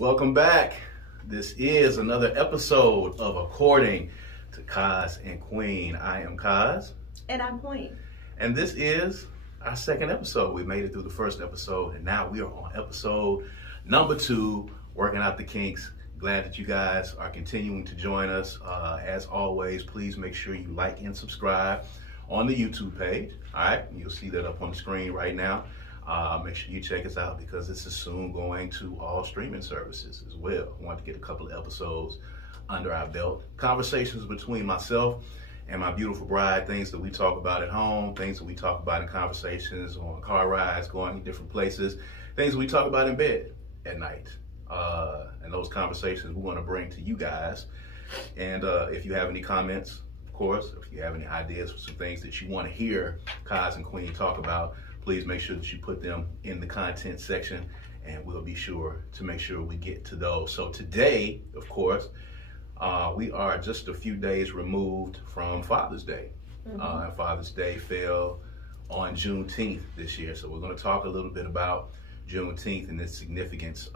Welcome back. This is another episode of According to Kaz and Queen. I am Kaz. And I'm Queen. And this is our second episode. We made it through the first episode, and now we are on episode number 2, working out the kinks. Glad that you guys are continuing to join us. As always, please make sure you like and subscribe on the YouTube page. All right, you'll see that up on the screen right now. Make sure you check us out because this is soon going to all streaming services as well. I want to get a couple of episodes under our belt. Conversations between myself and my beautiful bride, things that we talk about at home, things that we talk about in conversations on car rides, going to different places, things that we talk about in bed at night. And those conversations we want to bring to you guys. And if you have any comments, of course, if you have any ideas for some things that you want to hear Kaz and Queen talk about, please make sure that you put them in the content section, and we'll be sure to make sure we get to those. So today, of course, we are just a few days removed from Father's Day. And Father's Day fell on Juneteenth this year. So we're going to talk a little bit about Juneteenth and its significance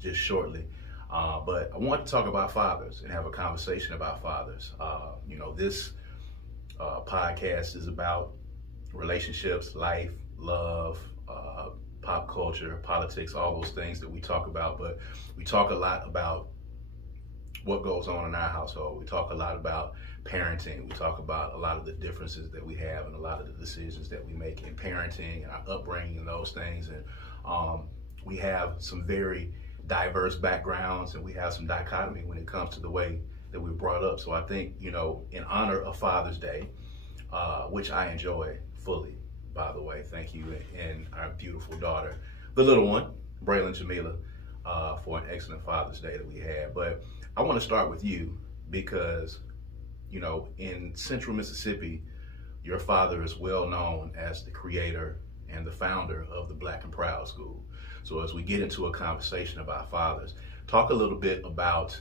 just shortly. But I want to talk about fathers and have a conversation about fathers. This podcast is about relationships, life, love, pop culture, politics, all those things that we talk about. But we talk a lot about what goes on in our household. We talk a lot about parenting. We talk about a lot of the differences that we have and a lot of the decisions that we make in parenting and our upbringing and those things. And we have some very diverse backgrounds, and we have some dichotomy when it comes to the way that we're brought up. So I think, in honor of Father's Day, which I enjoy fully, by the way, thank you, and our beautiful daughter, the little one, Braylon Jamila, for an excellent Father's Day that we had. But I want to start with you because, in Central Mississippi, your father is well known as the creator and the founder of the Black and Proud School. So as we get into a conversation about fathers, talk a little bit about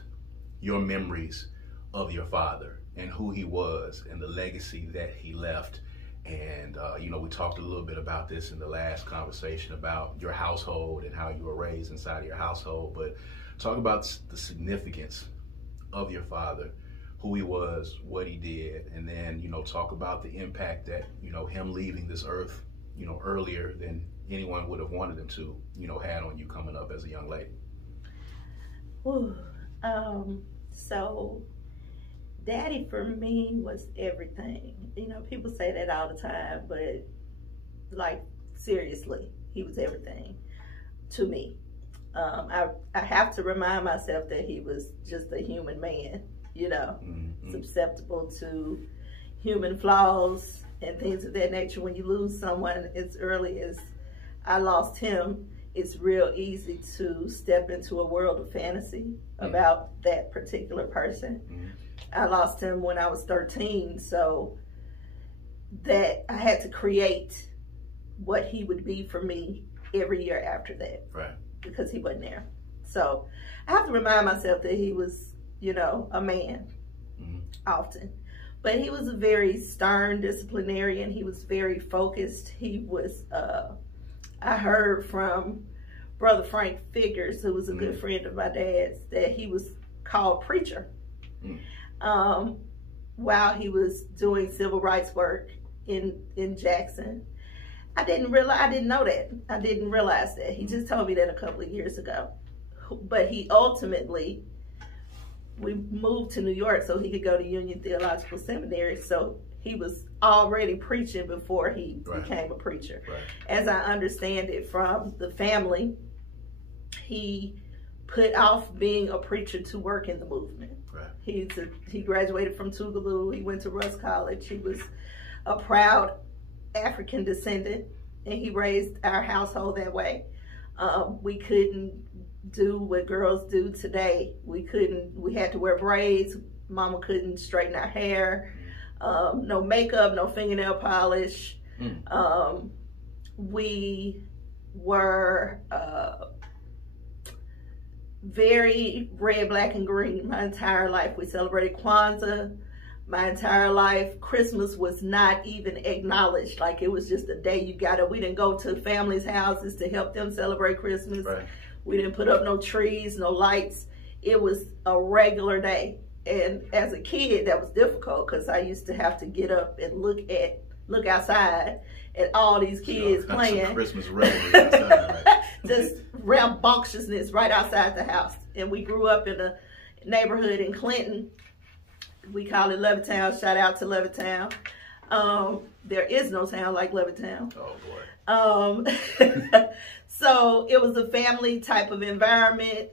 your memories of your father and who he was and the legacy that he left. And, we talked a little bit about this in the last conversation about your household and how you were raised inside of your household. But talk about the significance of your father, who he was, what he did, and then, talk about the impact that, him leaving this earth, earlier than anyone would have wanted him to, had on you coming up as a young lady. Ooh, so Daddy for me was everything. People say that all the time, but like seriously, he was everything to me. I have to remind myself that he was just a human man, susceptible to human flaws and things of that nature. When you lose someone as early as I lost him, it's real easy to step into a world of fantasy about that particular person. I lost him when I was 13, so that I had to create what he would be for me every year after that, right? Because he wasn't there. So I have to remind myself that he was, a man often. But he was a very stern disciplinarian. He was very focused. He was, I heard from Brother Frank Figures, who was a good friend of my dad's, that he was called preacher while he was doing civil rights work in Jackson. I didn't know that. I didn't realize that. He just told me that a couple of years ago. But he ultimately, we moved to New York so he could go to Union Theological Seminary. So he was already preaching before he became a preacher. Right. As I understand it from the family, he put off being a preacher to work in the movement. Right. He graduated from Tougaloo. He went to Russ College. He was a proud African descendant, and he raised our household that way. We couldn't do what girls do today. We had to wear braids. Mama couldn't straighten our hair. No makeup, no fingernail polish. We were very red, black, and green my entire life. We celebrated Kwanzaa my entire life. Christmas was not even acknowledged. Like, it was just a day you got it. We didn't go to families' houses to help them celebrate Christmas. Right. We didn't put up no trees, no lights. It was a regular day. And as a kid, that was difficult because I used to have to get up and look outside at all these kids playing. Christmas revelry outside, right? Just rambunctiousness right outside the house. And we grew up in a neighborhood in Clinton. We call it Levittown. Shout out to Levittown. There is no town like Levittown. Oh boy. So it was a family type of environment.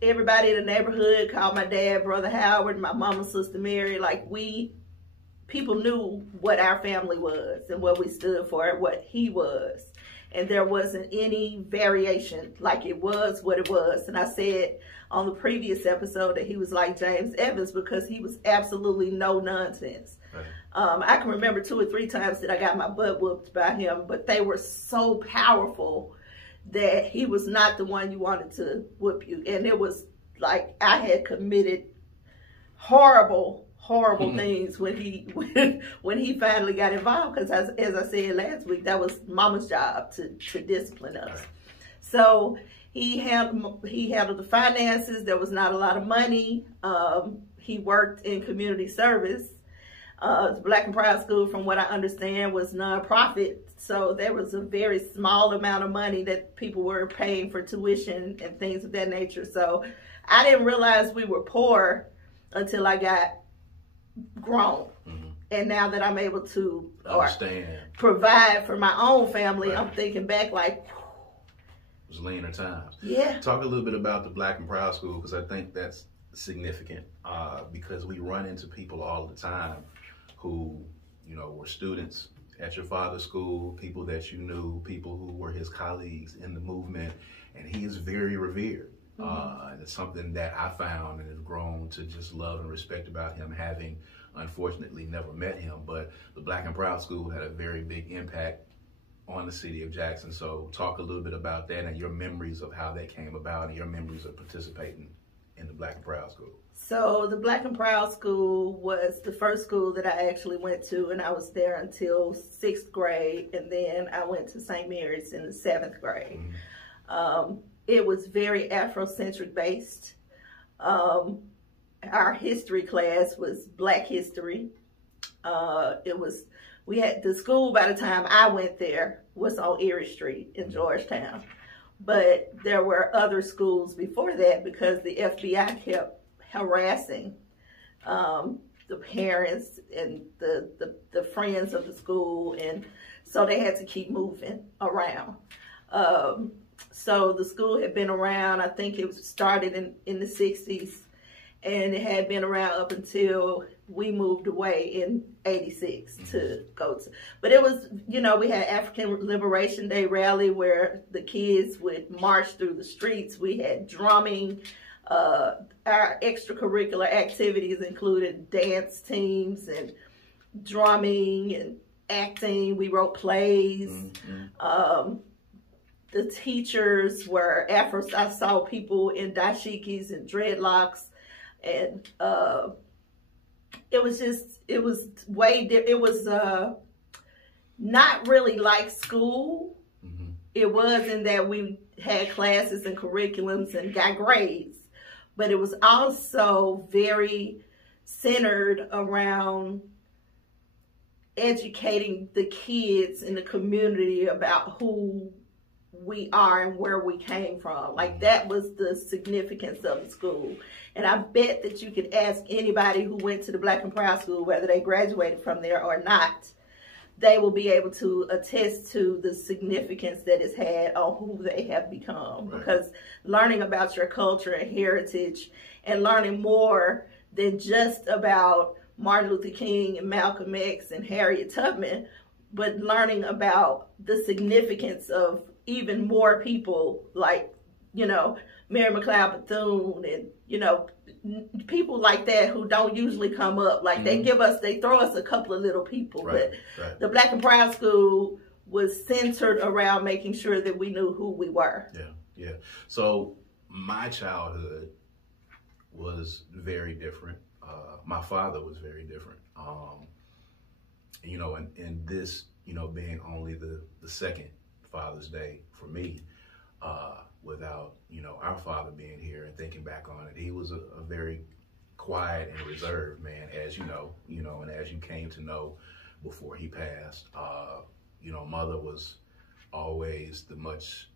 Everybody in the neighborhood called my dad Brother Howard, my mama Sister Mary. Like people knew what our family was and what we stood for, what he was. And there wasn't any variation. Like it was what it was. And I said on the previous episode that he was like James Evans because he was absolutely no nonsense. Right. I can remember 2 or 3 times that I got my butt whooped by him, but they were so powerful that he was not the one you wanted to whoop you. And it was like I had committed horrible things when he finally got involved, because as I said last week, that was mama's job to discipline us. Right. So he handled the finances. There was not a lot of money. He worked in community service. The Black and Proud School, from what I understand, was nonprofit. So there was a very small amount of money that people were paying for tuition and things of that nature. So I didn't realize we were poor until I got grown. Mm-hmm. And now that I'm able to provide for my own family, right. I'm thinking back like, it was leaner times. Yeah. Talk a little bit about the Black and Proud School, because I think that's significant, because we run into people all the time who, were students at your father's school, people that you knew, people who were his colleagues in the movement, and he is very revered. Mm-hmm. And it's something that I found and have grown to just love and respect about him, having unfortunately never met him. But the Black and Proud School had a very big impact on the city of Jackson. So talk a little bit about that and your memories of how that came about and your memories of participating in the Black and Proud School. So the Black and Proud School was the first school that I actually went to, and I was there until 6th grade, and then I went to St. Mary's in the 7th grade. Mm-hmm. It was very Afrocentric based. Our history class was Black history. We had the school, by the time I went there, was on Erie Street in Georgetown. But there were other schools before that because the FBI kept harassing the parents and the friends of the school, and so they had to keep moving around. So the school had been around, I think it started in the 60s, and it had been around up until we moved away in 86 to go to. But it was, we had African Liberation Day rally where the kids would march through the streets. We had drumming. Our extracurricular activities included dance teams and drumming and acting. We wrote plays. Mm-hmm. The teachers were Afro. I saw people in dashikis and dreadlocks, and it was not really like school. Mm-hmm. It was in that we had classes and curriculums and got grades, but it was also very centered around educating the kids in the community about who we are and where we came from. Like, that was the significance of the school. And I bet that you could ask anybody who went to the Black and Proud School, whether they graduated from there or not, they will be able to attest to the significance that it's had on who they have become. Right. Because learning about your culture and heritage, and learning more than just about Martin Luther King and Malcolm X and Harriet Tubman, but learning about the significance of even more people like, Mary McLeod Bethune and, people like that who don't usually come up. Like, mm-hmm. they throw us a couple of little people. Right, but right. The Black and Proud School was centered around making sure that we knew who we were. Yeah. So my childhood was very different. My father was very different. And this, being only the second Father's Day for me, without, our father being here and thinking back on it. He was a very quiet and reserved man, as and as you came to know before he passed. Mother was always the much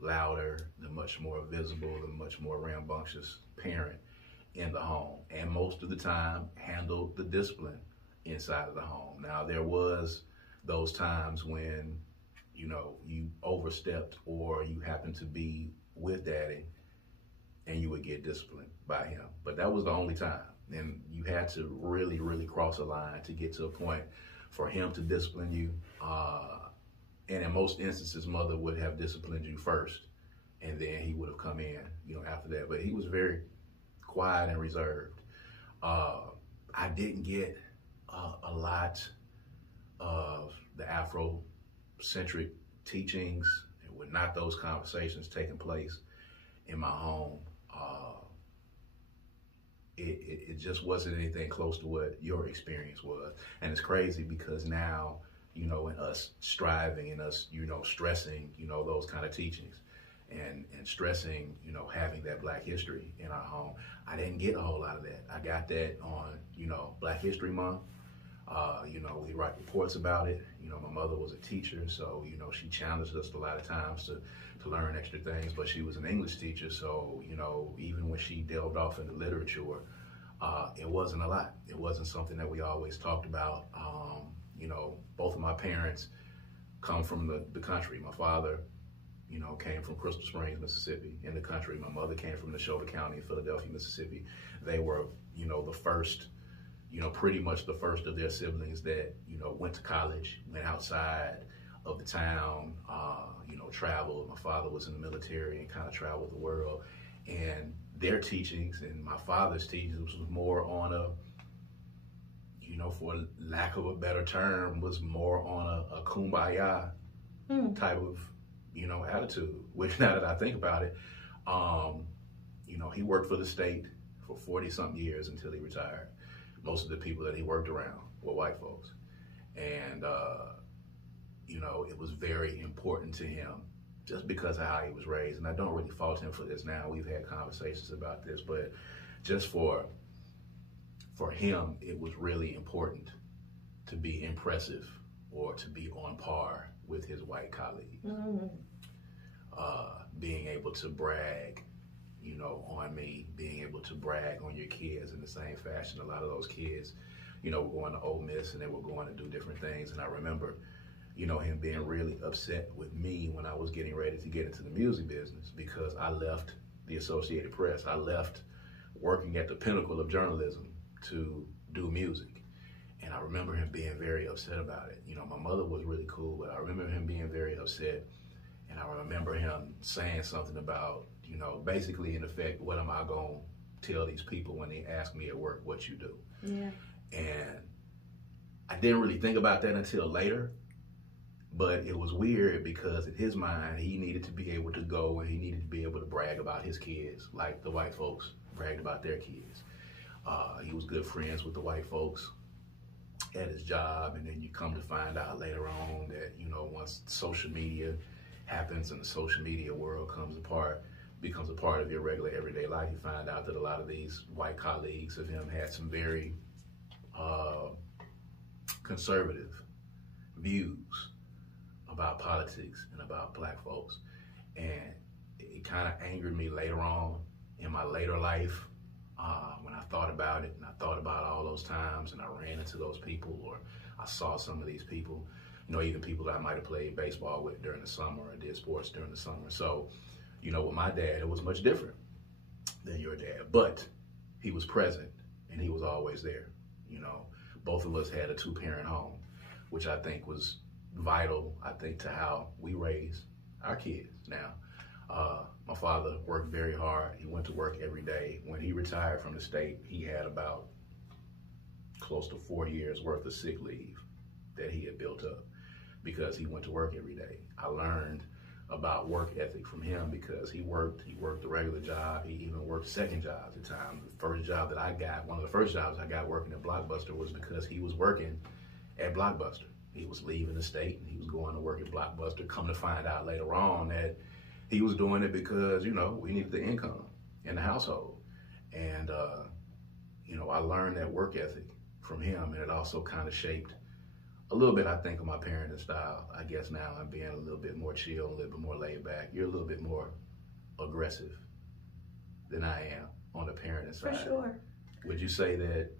louder, the much more visible, the much more rambunctious parent in the home, and most of the time handled the discipline inside of the home. Now, there was those times when you overstepped or you happened to be with daddy and you would get disciplined by him. But that was the only time. And you had to really, really cross a line to get to a point for him to discipline you. And in most instances, mother would have disciplined you first, and then he would have come in, after that. But he was very quiet and reserved. I didn't get a lot of the Afrocentric teachings. It were not those conversations taking place in my home. It just wasn't anything close to what your experience was. And it's crazy because now, in us striving and us, stressing, those kind of teachings and stressing, having that Black history in our home, I didn't get a whole lot of that. I got that on, Black History Month. We write reports about it. My mother was a teacher, so, she challenged us a lot of times to learn extra things, but she was an English teacher, so, even when she delved off into literature, it wasn't a lot. It wasn't something that we always talked about. Both of my parents come from the country. My father, came from Crystal Springs, Mississippi, in the country. My mother came from Neshoba County, Philadelphia, Mississippi. They were, the first, pretty much the first of their siblings that, went to college, went outside of the town, traveled. My father was in the military and kind of traveled the world. And their teachings and my father's teachings was more on a, for lack of a better term, was more on a kumbaya type of, attitude, which now that I think about it, he worked for the state for 40-something years until he retired. Most of the people that he worked around were white folks. And, it was very important to him just because of how he was raised. And I don't really fault him for this now. We've had conversations about this, but just for him, it was really important to be impressive or to be on par with his white colleagues. Being able to brag, on me, being able to brag on your kids in the same fashion. A lot of those kids, were going to Ole Miss and they were going to do different things. And I remember, him being really upset with me when I was getting ready to get into the music business because I left the Associated Press. I left working at the pinnacle of journalism to do music. And I remember him being very upset about it. My mother was really cool, but I remember him being very upset. And I remember him saying something about, basically in effect, what am I going to tell these people when they ask me at work what you do? Yeah. And I didn't really think about that until later. But it was weird because in his mind, he needed to be able to go and he needed to be able to brag about his kids like the white folks bragged about their kids. He was good friends with the white folks at his job, and then you come to find out later on that, once social media happens and the social media world becomes a part of your regular everyday life, you find out that a lot of these white colleagues of him had some very conservative views about politics and about Black folks. And it kind of angered me later on in my later life when I thought about it and I thought about all those times and I ran into those people or I saw some of these people, even people that I might have played baseball with during the summer or did sports during the summer. So, with my dad, it was much different than your dad, but he was present and he was always there. Both of us had a 2-parent home, which I think was vital, to how we raise our kids. Now, my father worked very hard. He went to work every day. When he retired from the state, he had about close to 4 years worth of sick leave that he had built up because he went to work every day. I learned about work ethic from him because he worked a regular job. He even worked second jobs at times. The first job that I got, one of the first jobs I got working at Blockbuster was because he was working at Blockbuster. He was leaving the state and he was going to work at Blockbuster. Come to find out later on that he was doing it because, you know, we needed the income in the household. And, you know, I learned that work ethic from him, and it also kind of shaped a little bit, I think, of my parenting style. I guess now I'm being a little bit more chill, a little bit more laid back. You're a little bit more aggressive than I am on the parenting side. For sure. Would you say that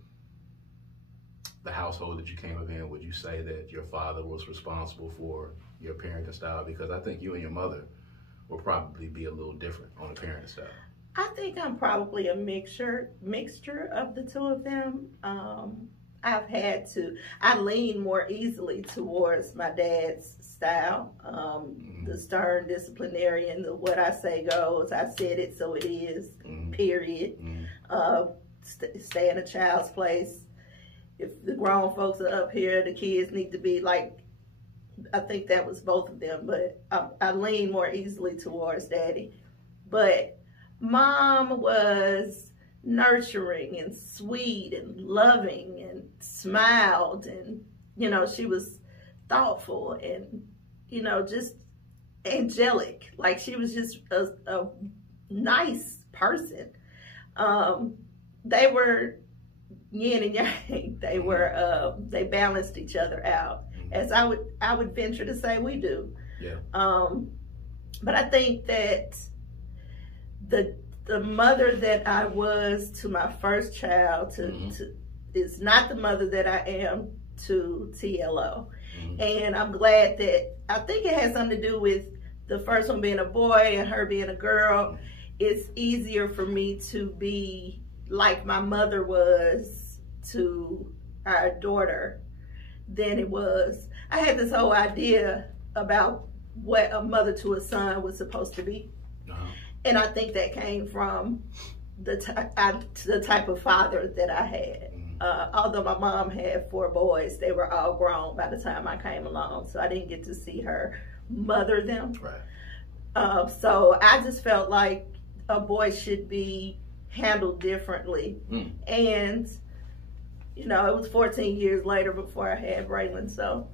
the household that you came up in, would you say that your father was responsible for your parenting style? Because I think you and your mother will probably be a little different on the parenting style. I think I'm probably a mixture of the two of them. I lean more easily towards my dad's style, the stern disciplinarian, the what I say goes, I said it so it is, period. Stay in a child's place. If the grown folks are up here, the kids need to be like, I think that was both of them, but I lean more easily towards daddy. But mom was nurturing and sweet and loving and smiled, and, you know, she was thoughtful and, you know, just angelic. Like, she was just a nice person. They were yin and yang. They were they balanced each other out, as I would venture to say we do. Yeah. But I think that the mother that I was to my first child is not the mother that I am to TLO. And I'm glad that, I think it has something to do with the first one being a boy and her being a girl. It's easier for me to be like my mother was to our daughter than it was. I had this whole idea about what a mother to a son was supposed to be. And I think that came from the type of father that I had. Although my mom had 4 boys, they were all grown by the time I came along, so I didn't get to see her mother them. Right. So I just felt like a boy should be handled differently. And, you know, it was 14 years later before I had Braylon, so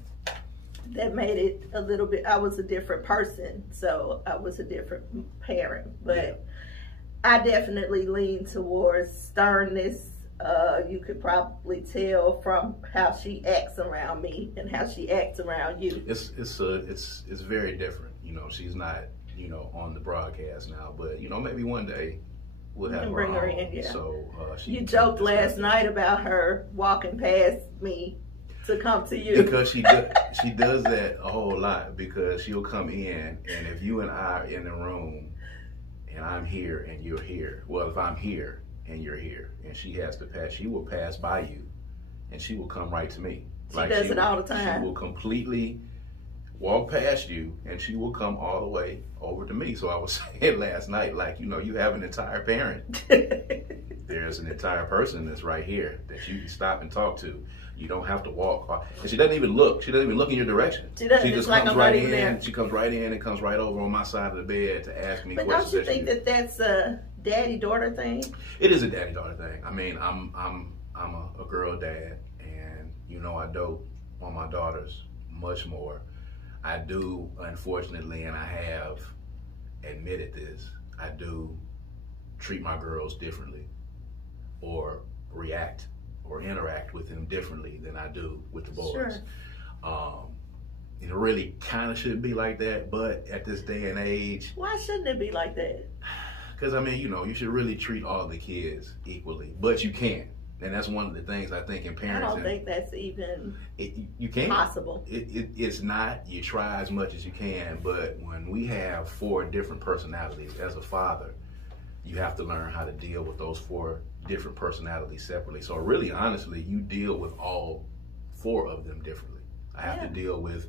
that made it a little bit, I was a different person, so I was a different parent. But I definitely lean towards sternness. You could probably tell from how she acts around me and how she acts around you. It's very different. You know, she's not, you know, on the broadcast now, but, you know, maybe one day we'll have bring her in. Yeah. So you joked last night about her walking past me to come to you. Because she does that a whole lot, because she'll come in, and if you and I are in the room and I'm here and you're here, well, if I'm here and you're here and she has to pass, she will pass by you and she will come right to me. She does it all the time. She will completely walk past you and she will come all the way over to me. So I was saying last night, like, you know, you have an entire parent. There's an entire person that's right here that you can stop and talk to. You don't have to walk. And she doesn't even look. She doesn't even look in your direction. She doesn't. She just comes right in. There. She comes right in and comes right over on my side of the bed to ask me questions. But don't you think that that's a daddy-daughter thing? It is a daddy-daughter thing. I mean, I'm a girl dad, and, you know, I dote on my daughters much more. I do, unfortunately, and I have admitted this, I do treat my girls differently, or react or interact with them differently than I do with the boys. Sure. It really kind of should be like that, but at this day and age... Why shouldn't it be like that? Because, I mean, you know, you should really treat all the kids equally, but you can't. And that's one of the things I think in parenting. I don't think that's even you can't. Possible. It's not. You try as much as you can, but when we have 4 different personalities as a father, you have to learn how to deal with those 4 different personalities separately. So really, honestly, you deal with all 4 of them differently. I have to deal with,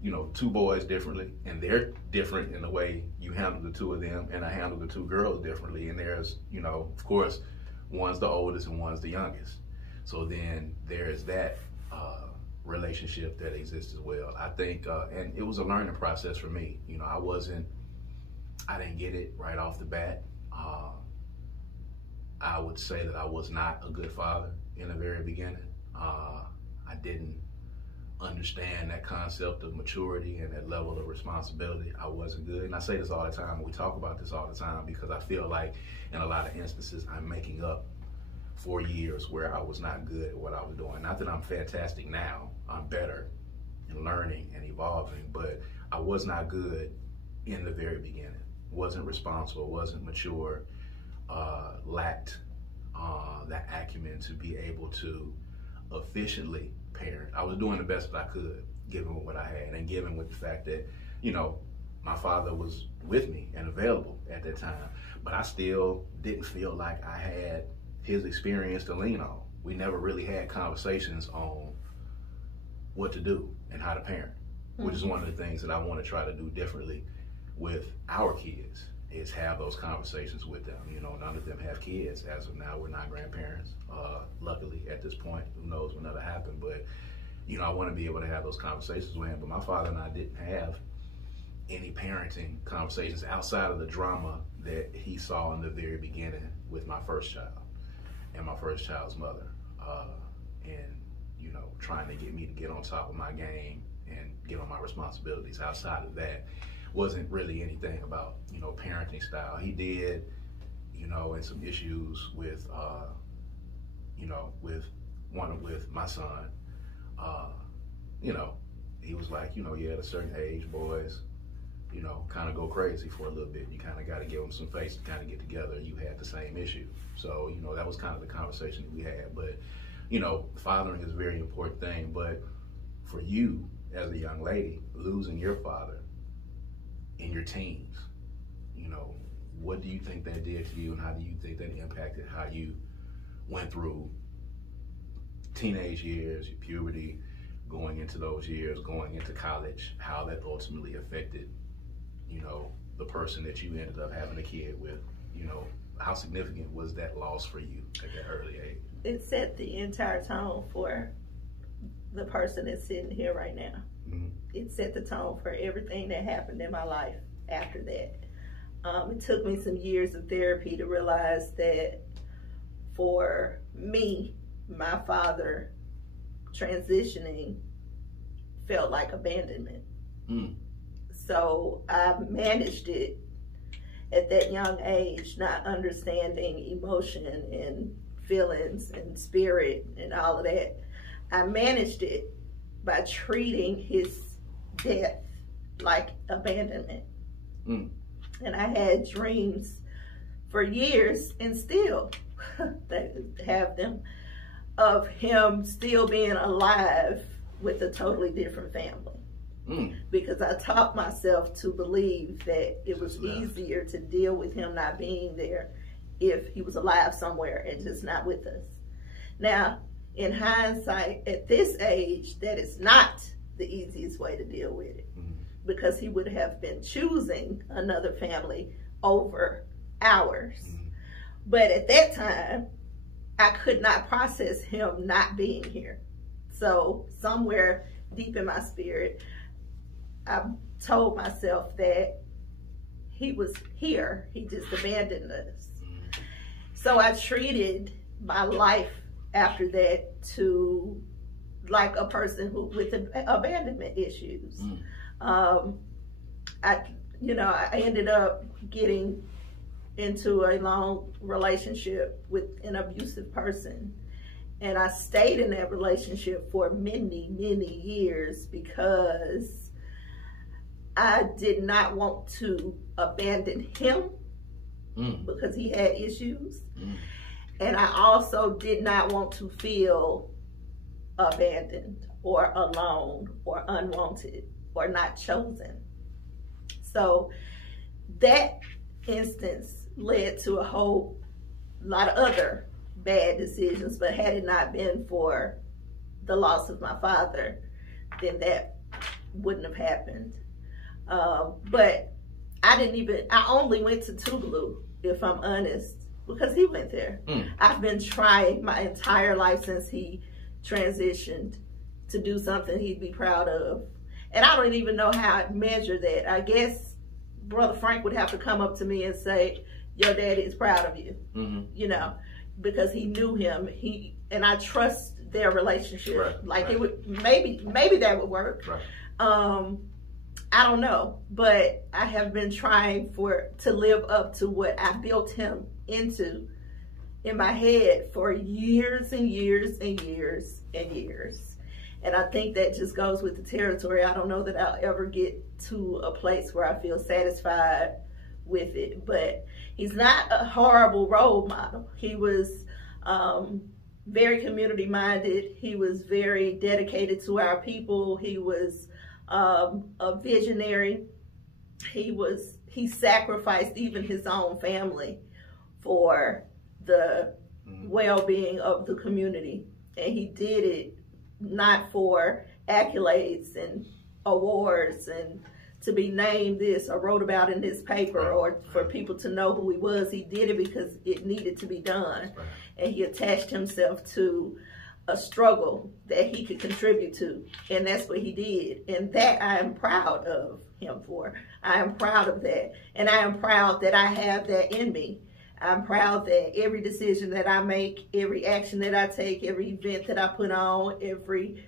you know, 2 boys differently, and they're different in the way you handle the 2 of them, and I handle the 2 girls differently. And there's, you know, of course, one's the oldest and one's the youngest. So then there's that relationship that exists as well. I think, and it was a learning process for me. You know, I didn't get it right off the bat. I would say that I was not a good father in the very beginning. I didn't understand that concept of maturity and that level of responsibility. I wasn't good. And I say this all the time. We talk about this all the time because I feel like in a lot of instances, I'm making up for years where I was not good at what I was doing. Not that I'm fantastic now. I'm better in learning and evolving, but I was not good in the very beginning. Wasn't responsible, wasn't mature, lacked that acumen to be able to efficiently parent. I was doing the best that I could, given what I had, and given with the fact that, you know, my father was with me and available at that time, but I still didn't feel like I had his experience to lean on. We never really had conversations on what to do and how to parent, which is one of the things that I want to try to do differently with our kids, is have those conversations with them. You know, none of them have kids as of now. We're not grandparents, luckily at this point. Who knows when that'll happen, but you know, I want to be able to have those conversations with him. But my father and I didn't have any parenting conversations outside of the drama that he saw in the very beginning with my first child and my first child's mother, and you know, trying to get me to get on top of my game and get on my responsibilities. Outside of that, wasn't really anything about, you know, parenting style. He did, you know, and some issues with, you know, with my son. You know, he was like, you know, yeah, at a certain age, boys, you know, kind of go crazy for a little bit. You kind of got to give them some face to kind of get together. You had the same issue. So, you know, that was kind of the conversation that we had. But, you know, fathering is a very important thing. But for you as a young lady, losing your father in your teens, you know, what do you think that did to you, and how do you think that impacted how you went through teenage years, your puberty, going into those years, going into college, how that ultimately affected, you know, the person that you ended up having a kid with? You know, how significant was that loss for you at that early age? It set the entire tone for the person that's sitting here right now. Mm-hmm. It set the tone for everything that happened in my life after that. It took me some years of therapy to realize that for me, my father transitioning felt like abandonment. So I managed it at that young age, not understanding emotion and feelings and spirit and all of that. I managed it by treating his death like abandonment. And I had dreams for years, and still have them, of him still being alive with a totally different family. Because I taught myself to believe that it was easier to deal with him not being there if he was alive somewhere and just not with us. Now, in hindsight, at this age, that is not the easiest way to deal with it, because he would have been choosing another family over ours. But at that time, I could not process him not being here. So somewhere deep in my spirit, I told myself that he was here, he just abandoned us. So I treated my life after that to like a person who with abandonment issues. I ended up getting into a long relationship with an abusive person, and I stayed in that relationship for many, many years because I did not want to abandon him because he had issues, and I also did not want to feel abandoned or alone or unwanted or not chosen. So that instance led to a whole lot of other bad decisions, but had it not been for the loss of my father, then that wouldn't have happened. But I only went to Tougaloo, if I'm honest, because he went there. I've been trying my entire life since he transitioned to do something he'd be proud of. And I don't even know how I'd measure that. I guess Brother Frank would have to come up to me and say, your daddy is proud of you, you know, because he knew him. And I trust their relationship. Right, Like right. it would, maybe that would work. Right. I don't know, but I have been trying to live up to what I built him into in my head for years and years and years and years. And I think that just goes with the territory. I don't know that I'll ever get to a place where I feel satisfied with it, but he's not a horrible role model. He was very community minded. He was very dedicated to our people. He was a visionary. He sacrificed even his own family for the well-being of the community, and he did it not for accolades and awards and to be named this or wrote about in this paper or for people to know who he was. He did it because it needed to be done, and he attached himself to a struggle that he could contribute to, and that's what he did, and that I am proud of him for. I am proud of that, and I am proud that I have that in me. I'm proud that every decision that I make, every action that I take, every event that I put on, every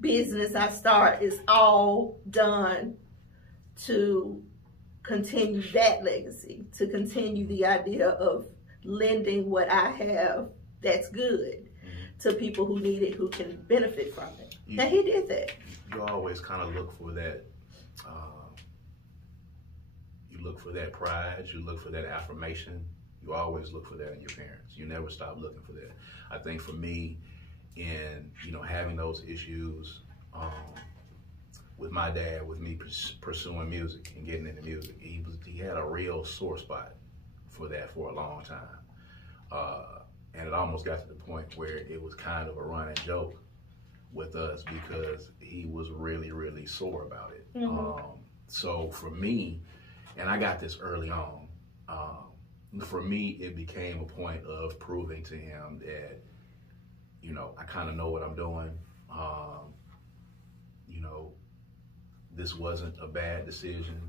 business I start is all done to continue that legacy, to continue the idea of lending what I have that's good to people who need it, who can benefit from it. And he did that. You always kind of look for that. You look for that pride. You look for that affirmation. You always look for that in your parents. You never stop looking for that. I think for me, in having those issues with my dad, with me pursuing music and getting into music, he had a real sore spot for that for a long time. And it almost got to the point where it was kind of a running joke with us because he was really, really sore about it. So for me, and I got this early on, for me, it became a point of proving to him that, I kind of know what I'm doing. This wasn't a bad decision.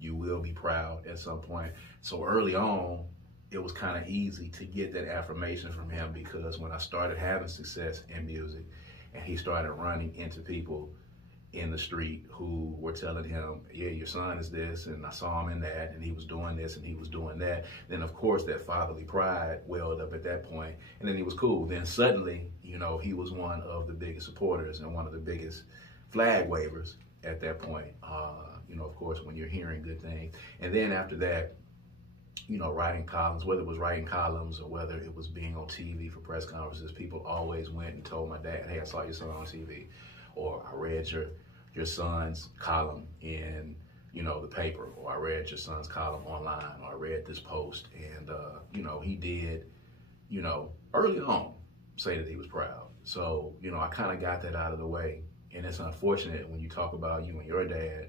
You will be proud at some point. So early on, it was kind of easy to get that affirmation from him because when I started having success in music and he started running into people in the street who were telling him, yeah, your son is this, and I saw him in that, and he was doing this, and he was doing that, then of course that fatherly pride welled up at that point, and then he was cool. Then suddenly, he was one of the biggest supporters and one of the biggest flag wavers at that point, of course, when you're hearing good things. And then after that, writing columns, whether it was writing columns or whether it was being on TV for press conferences, people always went and told my dad, hey, I saw your son on TV, or I read your son's column in, the paper, or I read your son's column online, or I read this post. And, he did, early on say that he was proud. So, I kind of got that out of the way. And it's unfortunate when you talk about you and your dad,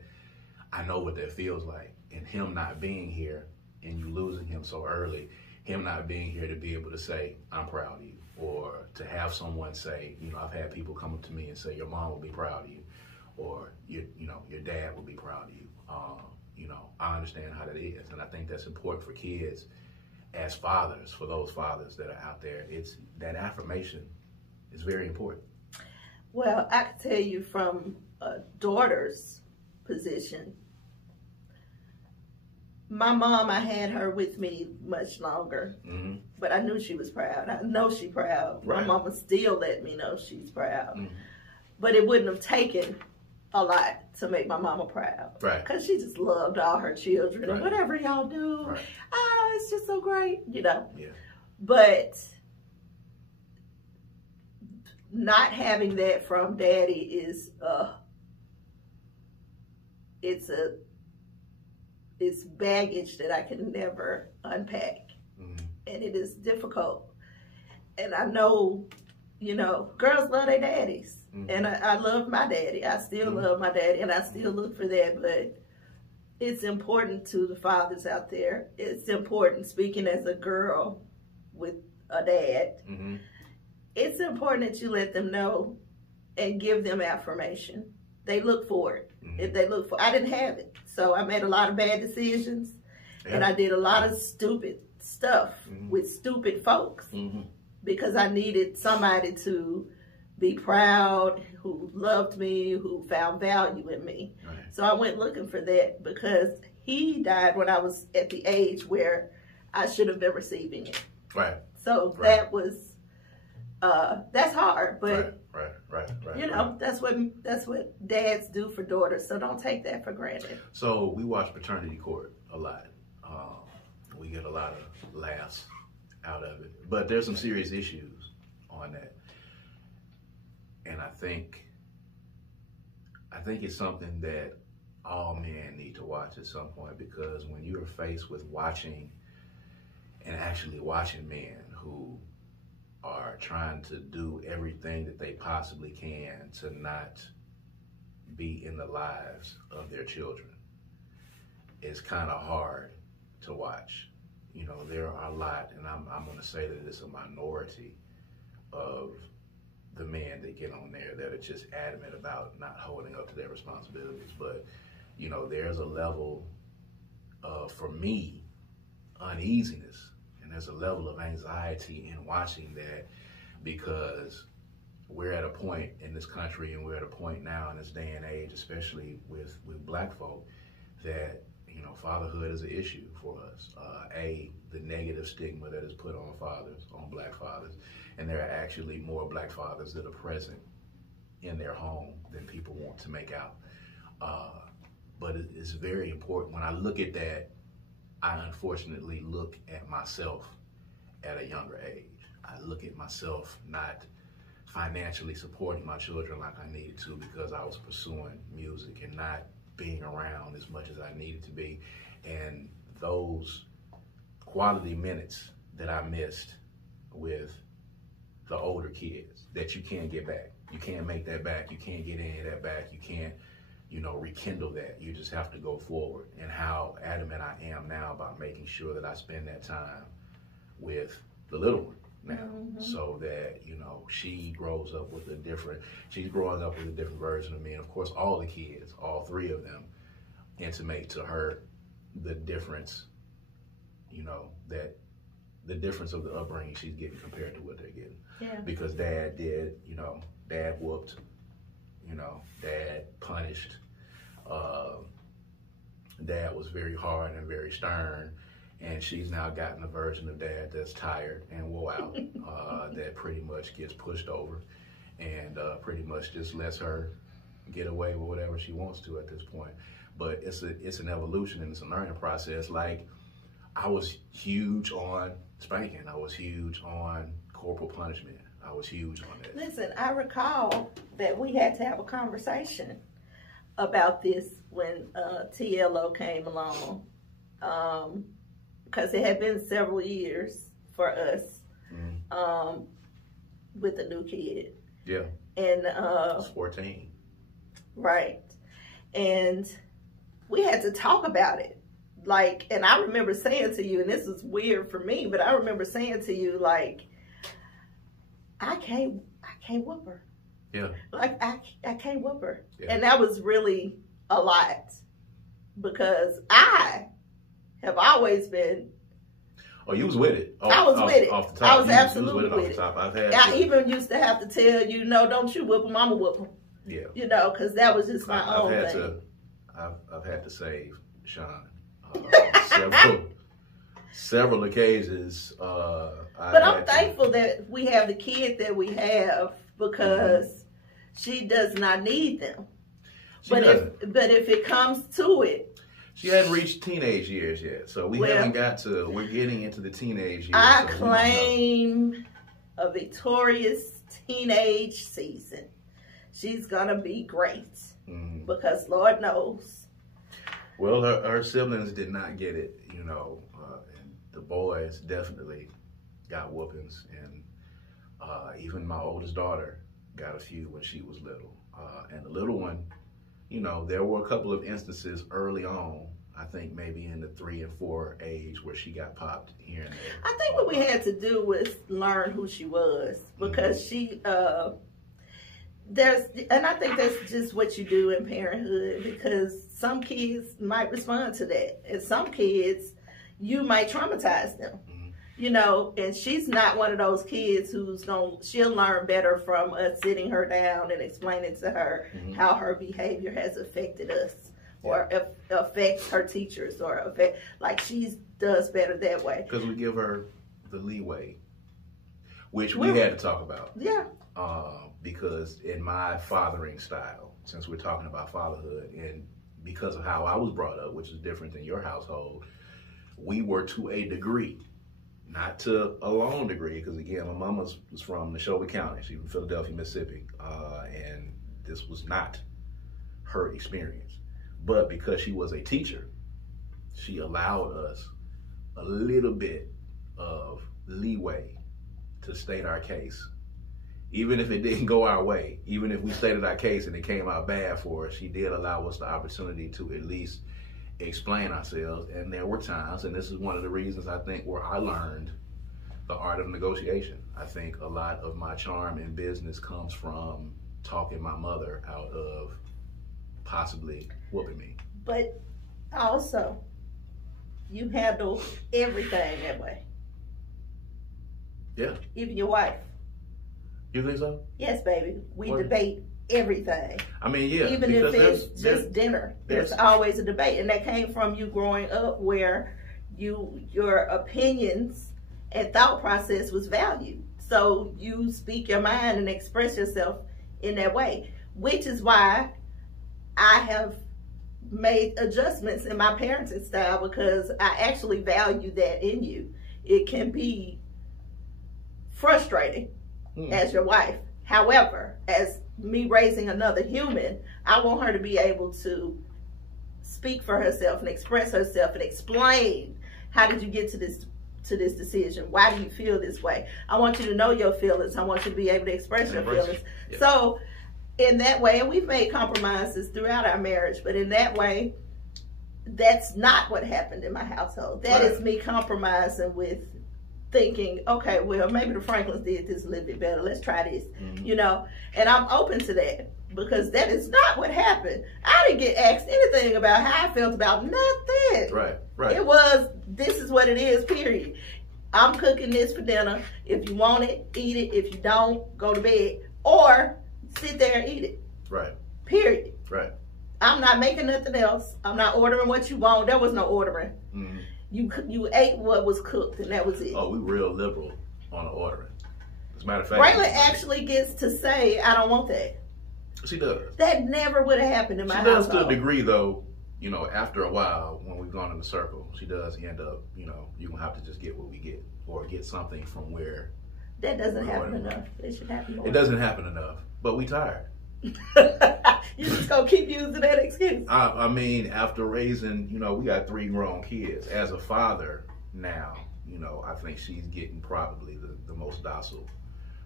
I know what that feels like. And him not being here and you losing him so early, him not being here to be able to say, I'm proud of you. Or to have someone say, I've had people come up to me and say, your mom will be proud of you. Or, your dad will be proud of you. I understand how that is. And I think that's important for kids as fathers, for those fathers that are out there. It's that affirmation is very important. Well, I can tell you from a daughter's position, my mom, I had her with me much longer, but I knew she was proud. I know she's proud. Right. My mama still let me know she's proud. But it wouldn't have taken a lot to make my mama proud. Right. Because she just loved all her children. Right. And whatever y'all do, right. It's just so great, Yeah. But not having that from daddy is, it's baggage that I can never unpack. And it is difficult. And I know, girls love their daddies. And I love my daddy. I still love my daddy, and I still look for that. But it's important to the fathers out there. It's important, speaking as a girl with a dad, it's important that you let them know and give them affirmation. They look for it. If they look for, I didn't have it. So I made a lot of bad decisions, and I did a lot of stupid stuff with stupid folks. because I needed somebody to be proud, who loved me, who found value in me. Right. So I went looking for that because he died when I was at the age where I should have been receiving it. Right. So that was, that's hard, but right. you know, that's what dads do for daughters. So don't take that for granted. So we watch Paternity Court a lot. We get a lot of laughs out of it, but there's some serious issues on that. And I think it's something that all men need to watch at some point, because when you are faced with watching men who are trying to do everything that they possibly can to not be in the lives of their children, it's kind of hard to watch. You know, there are a lot, and I'm going to say that it's a minority of the men that get on there that are just adamant about not holding up to their responsibilities. But, you know, there's a level of, for me, uneasiness, and there's a level of anxiety in watching that, because we're at a point in this country, and we're at a point now in this day and age, especially with black folk, that, you know, fatherhood is an issue for us. The negative stigma that is put on fathers, on black fathers, and there are actually more black fathers that are present in their home than people want to make out. But it's very important. When I look at that, I unfortunately look at myself at a younger age. I look at myself not financially supporting my children like I needed to, because I was pursuing music and not being around as much as I needed to be. And those quality minutes that I missed with the older kids that you can't get back. You can't make that back. You can't get any of that back. You can't, you know, rekindle that. You just have to go forward. And how adamant I am now about making sure that I spend that time with the little one now, so that, you know, she's growing up with a different version of me. And of course, all the kids, all three of them, intimate to her the difference, you know, that the difference of the upbringing she's getting compared to what they're getting. Yeah. Because dad did, you know, dad whooped, you know, dad punished, dad was very hard and very stern, and she's now gotten a version of dad that's tired and wore out, that pretty much gets pushed over and pretty much just lets her get away with whatever she wants to at this point. But it's an evolution and it's a learning process. Like, I was huge on spanking. I was huge on corporal punishment. I was huge on that. Listen, I recall that we had to have a conversation about this when TLO came along, because it had been several years for us with a new kid. Yeah. And 14. Right. And we had to talk about it. Like, and I remember saying to you, and this was weird for me, but I remember saying to you, like, I can't whoop her. Yeah. Like, I can't whoop her. Yeah. And that was really a lot, because I have always been. Oh, you was with it. I was with it. Off the top. I was absolutely with it. I even used to have to tell you, no, don't you whoop him, I'm going to whoop him. Yeah. You know, because that was just my own thing. I've had to save Sean several occasions. But I'm thankful that we have the kid that we have, because she does not need them. But if it comes to it, she hadn't reached teenage years yet, so we're getting into the teenage years. I claim a victorious teenage season. She's gonna be great, because Lord knows. Well, her siblings did not get it, you know, and the boys definitely got whoopings, and even my oldest daughter got a few when she was little. And the little one, you know, there were a couple of instances early on, I think maybe in the 3 and 4 age, where she got popped here and there. I think what we had to do was learn who she was, because she, and I think that's just what you do in parenthood, because some kids might respond to that, and some kids, you might traumatize them. You know, and she's not one of those kids she'll learn better from us sitting her down and explaining to her how her behavior has affected us or affects her teachers or like she does better that way. Because we give her the leeway, which we had to talk about. Yeah. Because in my fathering style, since we're talking about fatherhood, and because of how I was brought up, which is different than your household, we were to a degree, not to a long degree, because again, my mama was from Neshoba County. She's from Philadelphia, Mississippi, and this was not her experience. But because she was a teacher, she allowed us a little bit of leeway to state our case. Even if it didn't go our way, even if we stated our case and it came out bad for us, she did allow us the opportunity to at least explain ourselves. And there were times, and this is one of the reasons I think where I learned the art of negotiation. I think a lot of my charm in business comes from talking my mother out of possibly whooping me. But also, you handle everything that way. Yeah. Even your wife. You think so? Yes, baby. We debate everything. I mean, yeah. Even if it's just dinner, there's always a debate. And that came from you growing up where your opinions and thought process was valued. So you speak your mind and express yourself in that way, which is why I have made adjustments in my parenting style, because I actually value that in you. It can be frustrating as your wife. However, as me raising another human, I want her to be able to speak for herself and express herself and explain, how did you get to this decision? Why do you feel this way? I want you to know your feelings. I want you to be able to express your feelings. Yeah. So in that way, and we've made compromises throughout our marriage, but in that way, that's not what happened in my household. That is me compromising with thinking, okay, well, maybe the Franklins did this a little bit better. Let's try this, you know? And I'm open to that, because that is not what happened. I didn't get asked anything about how I felt about nothing. Right. It was, this is what it is, period. I'm cooking this for dinner. If you want it, eat it. If you don't, go to bed. Or sit there and eat it. Right. Period. Right. I'm not making nothing else. I'm not ordering what you want. There was no ordering. You ate what was cooked, and that was it. Oh, we real liberal on the ordering. As a matter of fact, Braylon actually gets to say, I don't want that. She does. That never would have happened in my household. She does to a degree, though. You know, after a while, when we've gone in the circle, she does end up, you know, you're going to have to just get what we get, or get something from where. That doesn't happen enough. It should happen more. It doesn't happen enough, but we tired. You just gonna keep using that excuse. I mean, after raising, you know, we got 3 grown kids. As a father now, you know, I think she's getting probably the most docile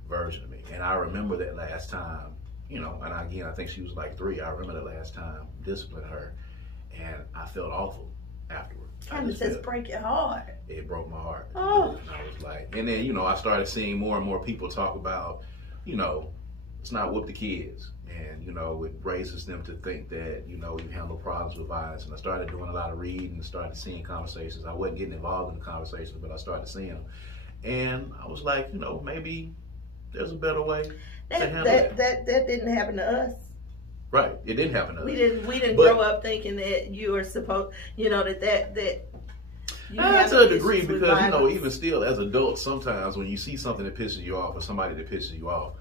version of me. And I remember that last time, you know, and again, I think she was like 3. I remember the last time disciplining her, and I felt awful afterward. Kind of just break your heart. It broke my heart. Oh. And I was like, and then, you know, I started seeing more and more people talk about, you know, it's not whoop the kids. And, you know, it raises them to think that, you know, you handle problems with violence. And I started doing a lot of reading and started seeing conversations. I wasn't getting involved in the conversations, but I started seeing them. And I was like, you know, maybe there's a better way to handle that. That didn't happen to us. Right. It didn't happen to us. We didn't grow up thinking that you were supposed, you know, that you have to a degree, because, violence. you know, even still as adults, sometimes when you see something that pisses you off or somebody that pisses you off,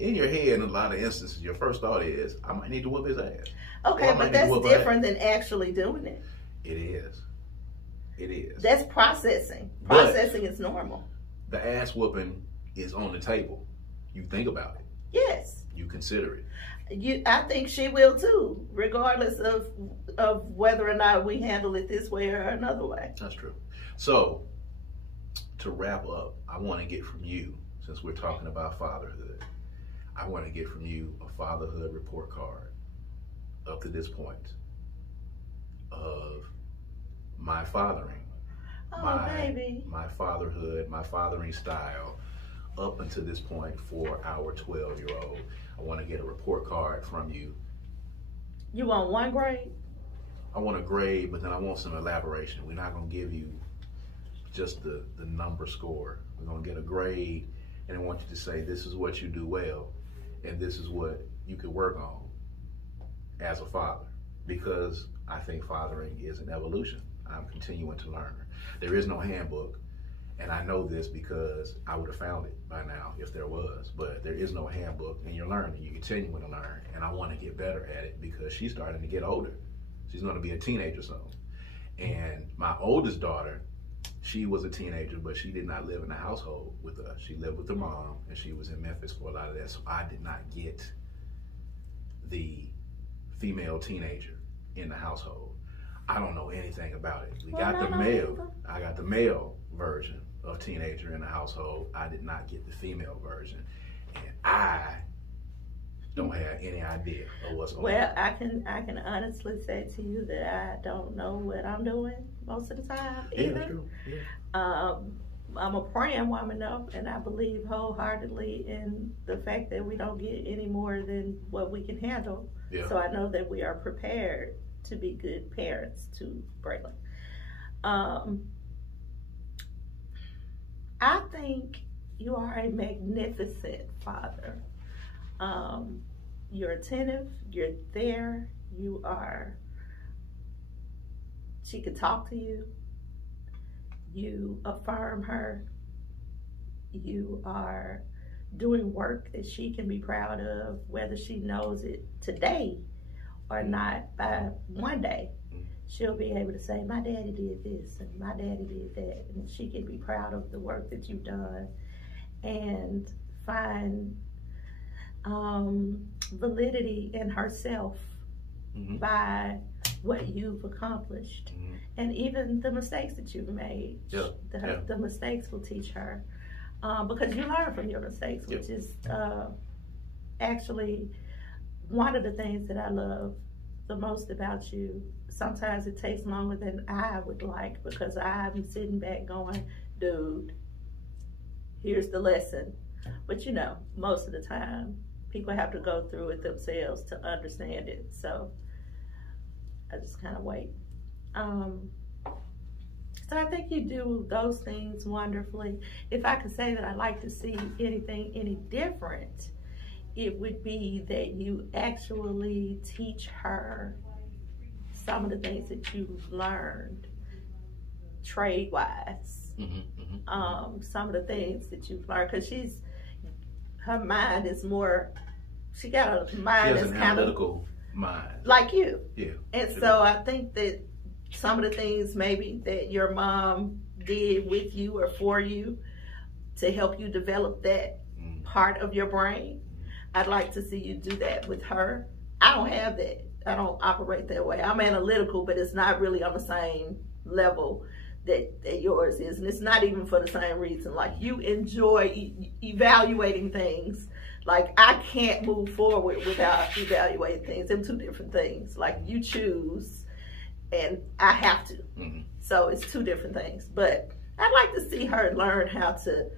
in your head, in a lot of instances, your first thought is, I might need to whoop his ass. Okay, but that's different than actually doing it. It is. It is. That's processing. Processing is normal. The ass whooping is on the table. You think about it. Yes. You consider it. I think she will too, regardless of whether or not we handle it this way or another way. That's true. So, to wrap up, I want to get from you, since we're talking about fatherhood, I want to get from you a fatherhood report card up to this point of my fathering. My fatherhood, my fathering style up until this point for our 12-year-old. I want to get a report card from you. You want 1 grade? I want a grade, but then I want some elaboration. We're not going to give you just the number score. We're going to get a grade, and I want you to say, this is what you do well, and this is what you could work on as a father. Because I think fathering is an evolution. I'm continuing to learn. There is no handbook, and I know this because I would have found it by now if there was, but there is no handbook, and you're learning. You're continuing to learn, and I want to get better at it because she's starting to get older. She's going to be a teenager soon. And my oldest daughter, she was a teenager, but she did not live in the household with us. She lived with her mom, and she was in Memphis for a lot of that, so I did not get the female teenager in the household. I don't know anything about it. I got the male version of teenager in the household. I did not get the female version, and I don't have any idea of what's going on. Well, I can honestly say to you that I don't know what I'm doing most of the time either. Yeah, true. Yeah. I'm a praying woman though, and I believe wholeheartedly in the fact that we don't get any more than what we can handle. Yeah. So I know that we are prepared to be good parents to Braylon. I think you are a magnificent father. You're attentive, you're there, she could talk to you, you affirm her, you are doing work that she can be proud of, whether she knows it today or not. By one day, she'll be able to say, my daddy did this and my daddy did that, and she can be proud of the work that you've done and find validity in herself by what you've accomplished, and even the mistakes that you've made. The mistakes will teach her, because you learn from your mistakes, which is actually one of the things that I love the most about you. Sometimes it takes longer than I would like, because I'm sitting back going, dude, here's the lesson. But you know, most of the time, people have to go through it themselves to understand it. So I just kind of wait. So I think you do those things wonderfully. If I could say that I'd like to see anything any different, it would be that you actually teach her some of the things that you've learned trade-wise. Some of the things that you've learned, because her mind is more, she got a mind that's an kind analytical mind. Like you. Yeah. And so I think that some of the things maybe that your mom did with you or for you to help you develop that part of your brain, I'd like to see you do that with her. I don't have that. I don't operate that way. I'm analytical, but it's not really on the same level that yours is. And it's not even for the same reason. Like, you enjoy evaluating things. Like, I can't move forward without evaluating things. They're two different things. Like, you choose and I have to. So it's two different things. But I'd like to see her learn how to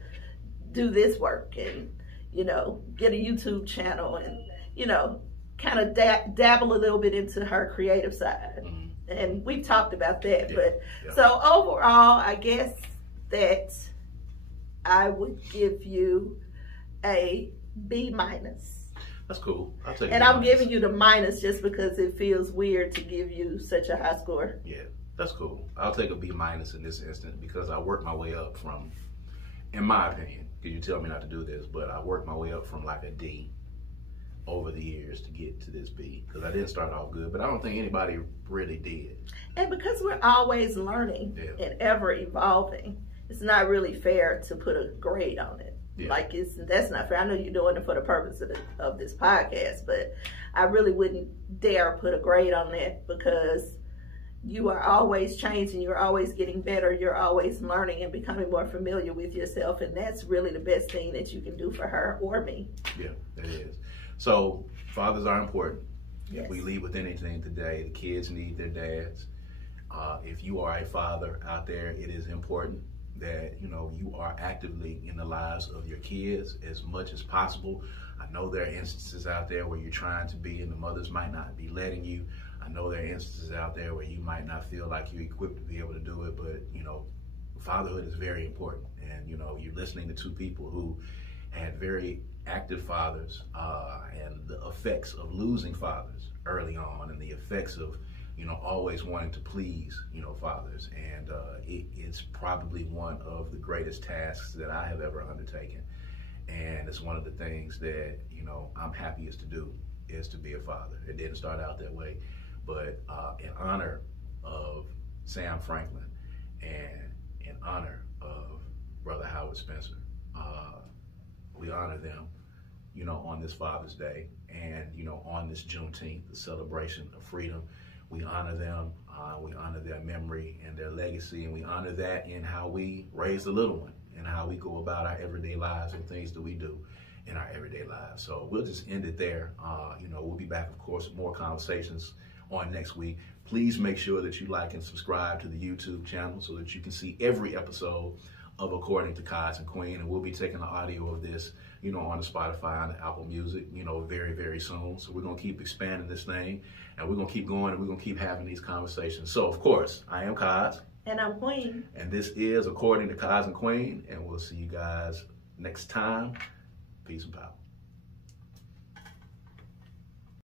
do this work and, you know, get a YouTube channel and, you know, kind of dabble a little bit into her creative side. And we've talked about that. So overall, I guess that I would give you a B-. That's cool. I'll take it. And I'm giving you the minus just because it feels weird to give you such a high score. Yeah, that's cool. I'll take a B- in this instance because I worked my way up from, in my opinion, because you tell me not to do this, but I worked my way up from like a D over the years to get to this B, because I didn't start off good, but I don't think anybody really did. And because we're always learning and ever evolving, it's not really fair to put a grade on it. Like, that's not fair. I know you're doing it for the purpose of this podcast, but I really wouldn't dare put a grade on that, because you are always changing, you're always getting better, you're always learning and becoming more familiar with yourself, and that's really the best thing that you can do for her or me. Yeah, that is. So fathers are important. Yes. If we lead with anything today, the kids need their dads. If you are a father out there, it is important that, you know, you are actively in the lives of your kids as much as possible. I know there are instances out there where you're trying to be and the mothers might not be letting you. I know there are instances out there where you might not feel like you're equipped to be able to do it, but, you know, fatherhood is very important. And, you know, you're listening to two people who had very active fathers, and the effects of losing fathers early on, and the effects of, you know, always wanting to please, you know, fathers. And it's probably one of the greatest tasks that I have ever undertaken. And it's one of the things that, you know, I'm happiest to do, is to be a father. It didn't start out that way, but in honor of Sam Franklin and in honor of Brother Howard Spencer, we honor them, you know, on this Father's Day, and, you know, on this Juneteenth, the celebration of freedom. We honor them, we honor their memory and their legacy, and we honor that in how we raise the little one and how we go about our everyday lives and things that we do in our everyday lives. So we'll just end it there. You know, we'll be back, of course, with more conversations on next week. Please make sure that you like and subscribe to the YouTube channel so that you can see every episode of According to Kaz and Queen. And we'll be taking the audio of this, you know, on the Spotify and the Apple Music, you know, very, very soon. So we're going to keep expanding this thing, and we're going to keep going, and we're going to keep having these conversations. So, of course, I am Kaz. And I'm Queen. And this is According to Kaz and Queen. And we'll see you guys next time. Peace and power.